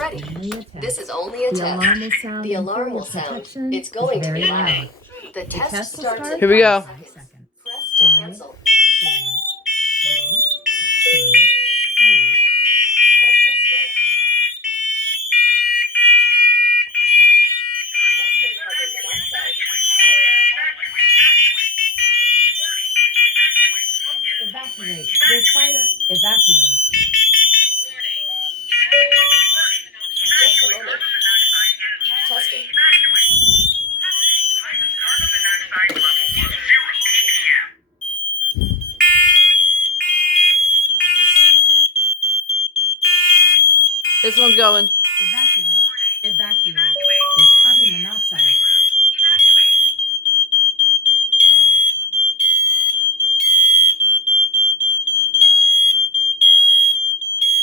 ready. only a test. This is only a The test. alarm will sound. The and alarm for will your sound. protection It's going is to very be loud. loud. The test test will starts start in Here we 5 go. seconds. seconds. Press to 5, cancel. 4, 3, 2, 1. Testing smoke. Testing carbon monoxide. Evacuate. There's fire. Evacuate. Just a moment. Testing. This one's going. Evacuate. Evacuate. There's carbon monoxide.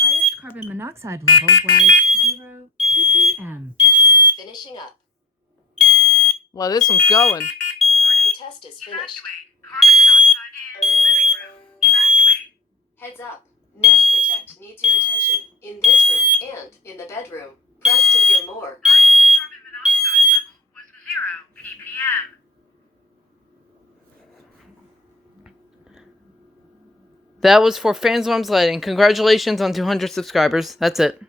Highest carbon monoxide level was 0 ppm. Finishing up. Well, this one's going. The test is finished. Heads up. Nest Protect needs your attention in this room and in the bedroom. Press to hear more. Carbon monoxide level was 0 ppm. That was for Fans Moms Lighting. Congratulations on 200 subscribers. That's it.